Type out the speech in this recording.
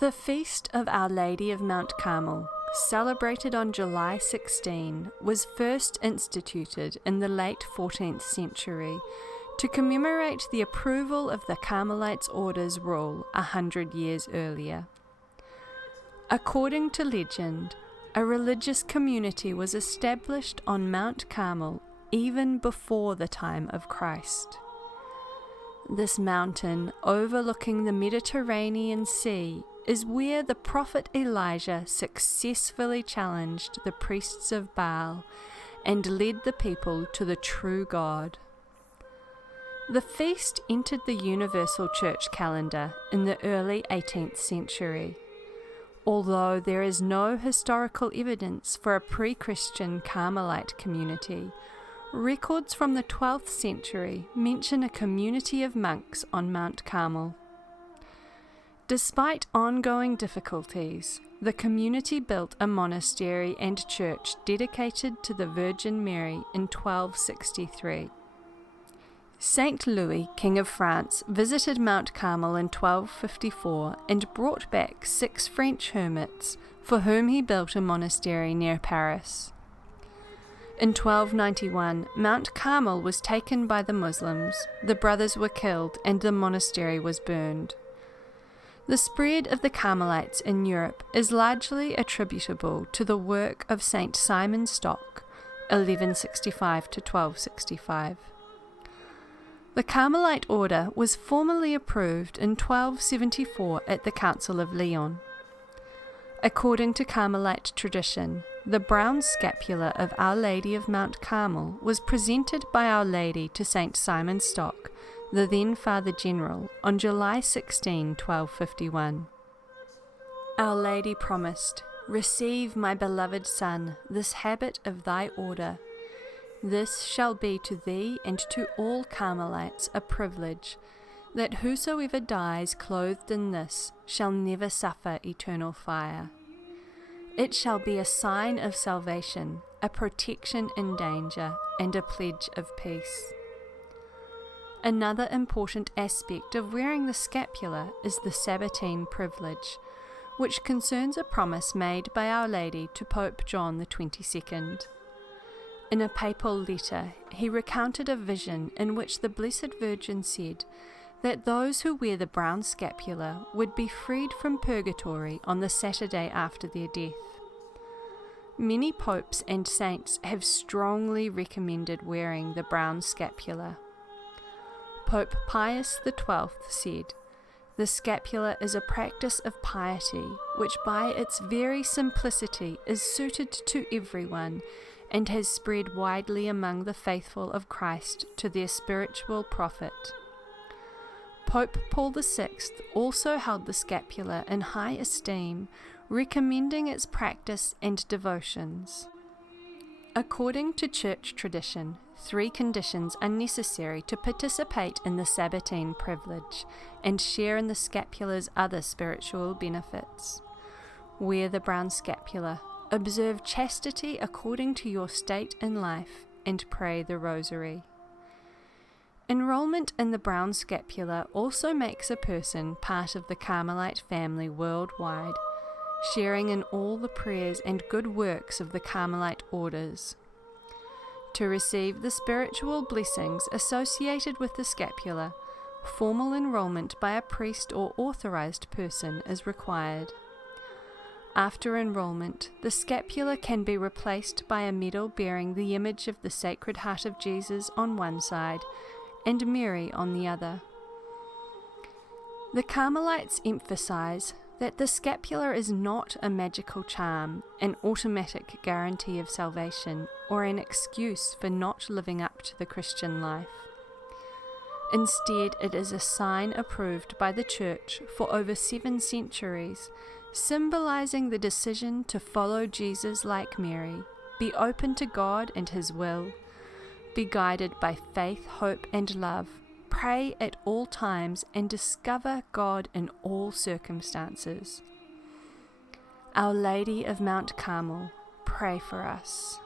The Feast of Our Lady of Mount Carmel, celebrated on July 16, was first instituted in the late 14th century to commemorate the approval of the Carmelites' order's rule 100 years earlier. According to legend, a religious community was established on Mount Carmel even before the time of Christ. This mountain, overlooking the Mediterranean Sea, is where the prophet Elijah successfully challenged the priests of Baal and led the people to the true God. The feast entered the universal church calendar in the early 18th century. Although there is no historical evidence for a pre-Christian Carmelite community, records from the 12th century mention a community of monks on Mount Carmel. Despite ongoing difficulties, the community built a monastery and church dedicated to the Virgin Mary in 1263. Saint Louis, King of France, visited Mount Carmel in 1254 and brought back 6 French hermits, for whom he built a monastery near Paris. In 1291, Mount Carmel was taken by the Muslims, the brothers were killed, and the monastery was burned. The spread of the Carmelites in Europe is largely attributable to the work of Saint Simon Stock, 1165 to 1265. The Carmelite order was formally approved in 1274 at the Council of Lyon. According to Carmelite tradition, the brown scapular of Our Lady of Mount Carmel was presented by Our Lady to Saint Simon Stock, the then Father General, on July 16, 1251. Our Lady promised, "Receive, my beloved Son, this habit of thy order. This shall be to thee and to all Carmelites a privilege, that whosoever dies clothed in this shall never suffer eternal fire. It shall be a sign of salvation, a protection in danger, and a pledge of peace." Another important aspect of wearing the scapular is the Sabbatine privilege, which concerns a promise made by Our Lady to Pope John XXII. In a papal letter, he recounted a vision in which the Blessed Virgin said that those who wear the brown scapular would be freed from purgatory on the Saturday after their death. Many popes and saints have strongly recommended wearing the brown scapular. Pope Pius XII said, "The scapular is a practice of piety which by its very simplicity is suited to everyone and has spread widely among the faithful of Christ to their spiritual profit." Pope Paul VI also held the scapular in high esteem, recommending its practice and devotions. According to church tradition, 3 conditions are necessary to participate in the Sabbatine privilege and share in the scapular's other spiritual benefits. Wear the brown scapular, observe chastity according to your state in life, and pray the rosary. Enrollment in the brown scapular also makes a person part of the Carmelite family worldwide, sharing in all the prayers and good works of the Carmelite orders. To receive the spiritual blessings associated with the scapular, formal enrollment by a priest or authorized person is required. After enrollment, the scapular can be replaced by a medal bearing the image of the Sacred Heart of Jesus on one side and Mary on the other. The Carmelites emphasize that the scapular is not a magical charm, an automatic guarantee of salvation, or an excuse for not living up to the Christian life. Instead, it is a sign approved by the Church for over 7 centuries, symbolizing the decision to follow Jesus like Mary, be open to God and His will, be guided by faith, hope, and love, pray at all times, and discover God in all circumstances. Our Lady of Mount Carmel, pray for us.